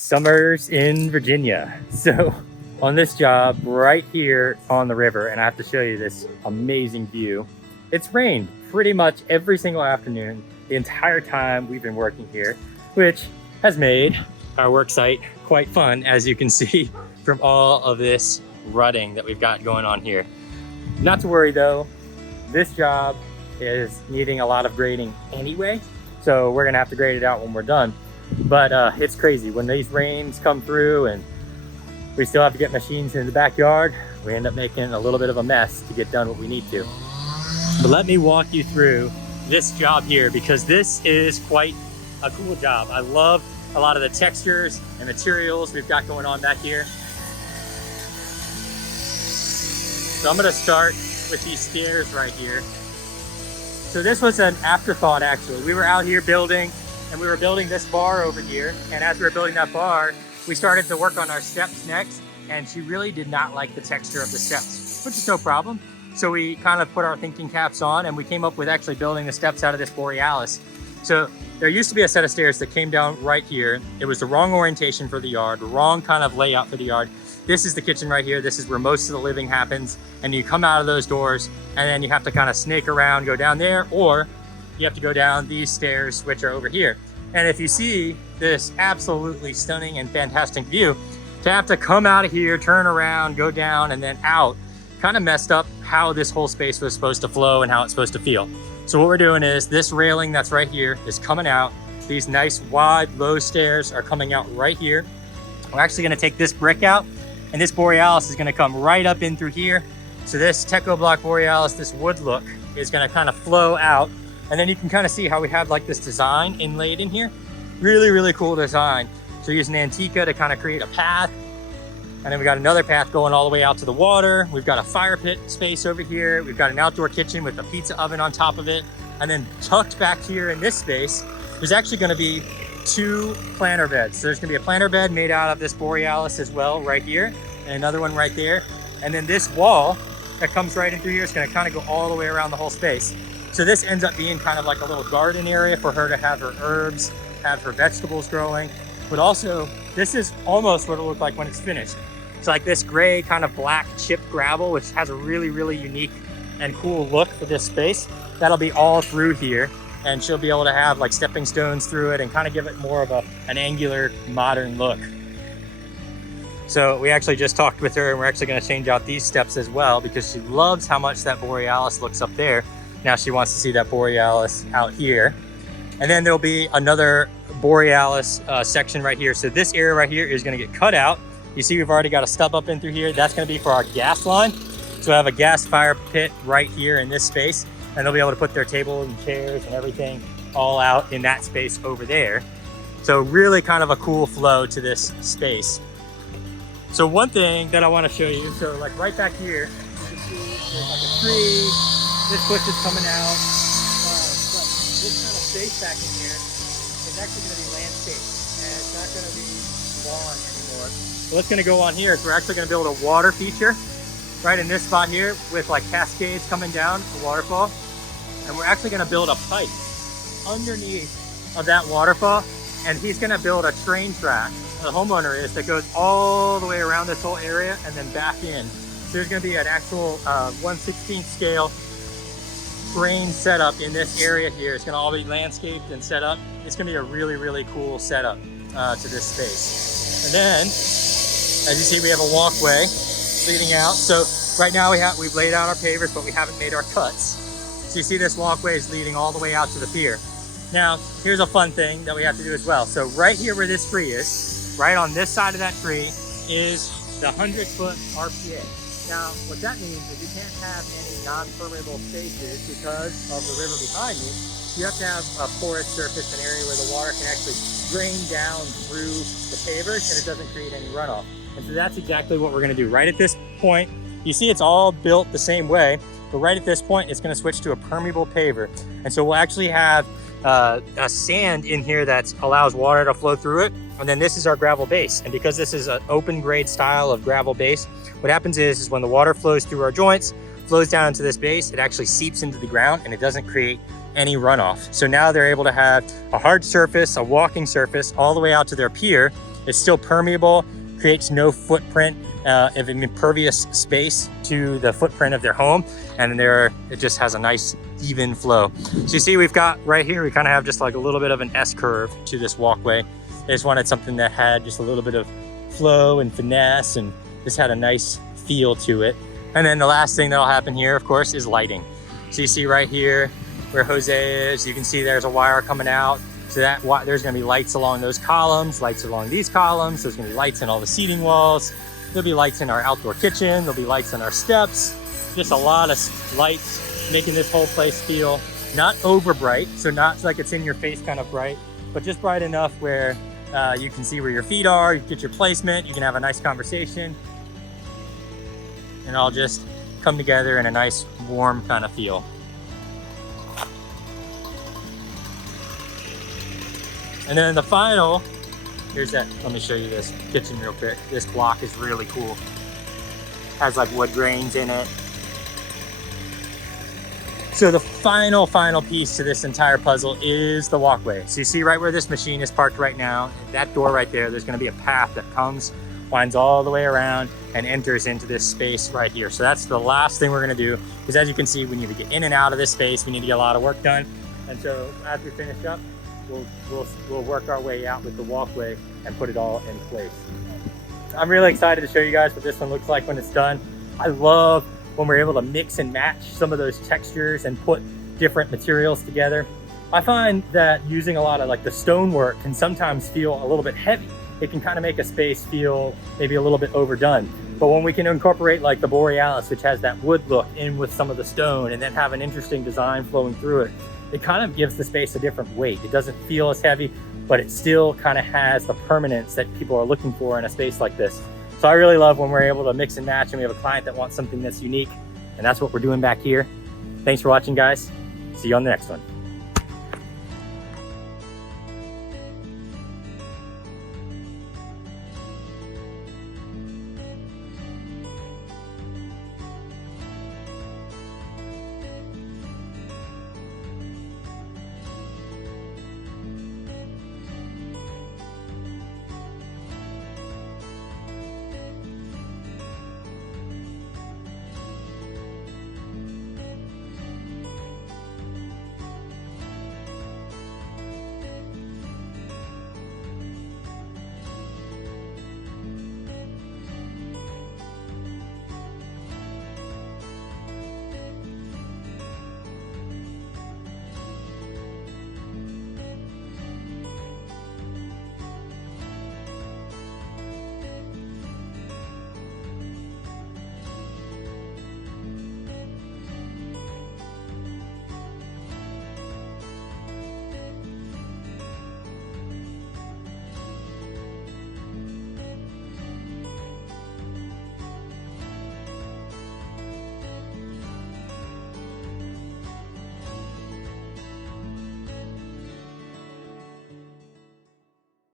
Summers in Virginia. So on this job right here on the river, and I have to show you this amazing view. It's rained pretty much every single afternoon the entire time we've been working here, which has made our work site quite fun, as you can see from all of this rutting that we've got going on here. Not to worry though, this job is needing a lot of grading anyway, so we're gonna have to grade it out when we're done. But it's crazy when these rains come through and we still have to get machines in the backyard. We end up making a little bit of a mess to get done what we need to. But let me walk you through this job here, because this is quite a cool job. I love a lot of the textures and materials we've got going on back here. So I'm gonna start with these stairs right here. So this was an afterthought actually. We were out here building, and we were building this bar over here. And as we were building that bar, we started to work on our steps next, and she really did not like the texture of the steps, which is no problem. So we kind of put our thinking caps on, and we came up with actually building the steps out of this borealis. So there used to be a set of stairs that came down right here. It was the wrong orientation for the yard, the wrong kind of layout for the yard. This is the kitchen right here. This is where most of the living happens. And you come out of those doors, and then you have to kind of snake around, go down there, or you have to go down these stairs, which are over here. And if you see this absolutely stunning and fantastic view, to have to come out of here, turn around, go down, and then out, kind of messed up how this whole space was supposed to flow and how it's supposed to feel. So what we're doing is this railing that's right here is coming out. These nice wide, low stairs are coming out right here. We're actually gonna take this brick out, and this borealis is gonna come right up in through here. So this Techo block borealis, this wood look, is gonna kind of flow out. And then you can kind of see how we have like this design inlaid in here. Really, really cool design. So we're using Antica to kind of create a path. And then we got another path going all the way out to the water. We've got a fire pit space over here. We've got an outdoor kitchen with a pizza oven on top of it. And then tucked back here in this space, there's actually gonna be 2 planter beds. So there's gonna be a planter bed made out of this borealis as well, right here, and another one right there. And then this wall that comes right in through here is gonna kind of go all the way around the whole space. So this ends up being kind of like a little garden area for her to have her herbs, have her vegetables growing. But also, this is almost what it'll look like when it's finished. It's like this gray kind of black chipped gravel, which has a really, really unique and cool look for this space. That'll be all through here. And she'll be able to have like stepping stones through it and kind of give it more of an angular, modern look. So we actually just talked with her, and we're actually gonna change out these steps as well, because she loves how much that borealis looks up there. Now she wants to see that borealis out here. And then there'll be another borealis section right here. So this area right here is gonna get cut out. You see we've already got a stub up in through here. That's gonna be for our gas line. So I have a gas fire pit right here in this space, and they'll be able to put their table and chairs and everything all out in that space over there. So really kind of a cool flow to this space. So one thing that I wanna show you, so like right back here, you can see there's like a tree. This bush is coming out, but this kind of space back in here is actually going to be landscape, and it's not going to be lawn anymore. So what's going to go on here is we're actually going to build a water feature right in this spot here with like cascades coming down, a waterfall, and we're actually going to build a pipe underneath of that waterfall, and he's going to build a train track, the homeowner is, that goes all the way around this whole area and then back in. So there's going to be an actual 1/16 scale train setup in this area here. It's gonna all be landscaped and set up. It's gonna be a really, really cool setup to this space. And then, as you see, we have a walkway leading out. So right now we've laid out our pavers, but we haven't made our cuts. So you see this walkway is leading all the way out to the pier. Now, here's a fun thing that we have to do as well. So right here where this tree is, right on this side of that tree, is the 100-foot RPA. Now, what that means is you can't have any non-permeable spaces because of the river behind me. You have to have a porous surface, an area where the water can actually drain down through the pavers and it doesn't create any runoff. And so that's exactly what we're gonna do. Right at this point, you see it's all built the same way, but right at this point, it's gonna switch to a permeable paver. And so we'll actually have a sand in here that allows water to flow through it. And then this is our gravel base. And because this is an open grade style of gravel base, what happens is when the water flows through our joints, flows down into this base, it actually seeps into the ground and it doesn't create any runoff. So now they're able to have a hard surface, a walking surface, all the way out to their pier, It's still permeable, creates no footprint of an impervious space to the footprint of their home. And there, it just has a nice even flow. So you see, we've got right here, we kind of have just like a little bit of an S curve to this walkway. I just wanted something that had just a little bit of flow and finesse, and just had a nice feel to it. And then the last thing that'll happen here, of course, is lighting. So you see right here where Jose is, you can see there's a wire coming out. So that there's gonna be lights along those columns, lights along these columns. There's gonna be lights in all the seating walls. There'll be lights in our outdoor kitchen. There'll be lights on our steps. Just a lot of lights, making this whole place feel not over bright. So not like it's in your face kind of bright, but just bright enough where you can see where your feet are, you get your placement, you can have a nice conversation, and all just come together in a nice warm kind of feel. And then the final, here's that, let me show you this kitchen real quick. This block is really cool. Has like wood grains in it. So the final piece to this entire puzzle is the walkway. So you see right where this machine is parked right now, that door right there, there's gonna be a path that comes, winds all the way around and enters into this space right here. So that's the last thing we're gonna do, because as you can see, we need to get in and out of this space. We need to get a lot of work done. And so as we finish up, we'll work our way out with the walkway and put it all in place. I'm really excited to show you guys what this one looks like when it's done. I love when we're able to mix and match some of those textures and put different materials together. I find that using a lot of like the stonework can sometimes feel a little bit heavy. It can kind of make a space feel maybe a little bit overdone. But when we can incorporate like the Borealis, which has that wood look, in with some of the stone, and then have an interesting design flowing through it, it kind of gives the space a different weight. It doesn't feel as heavy, but it still kind of has the permanence that people are looking for in a space like this. So I really love when we're able to mix and match, and we have a client that wants something that's unique, and that's what we're doing back here. Thanks for watching, guys. See you on the next one.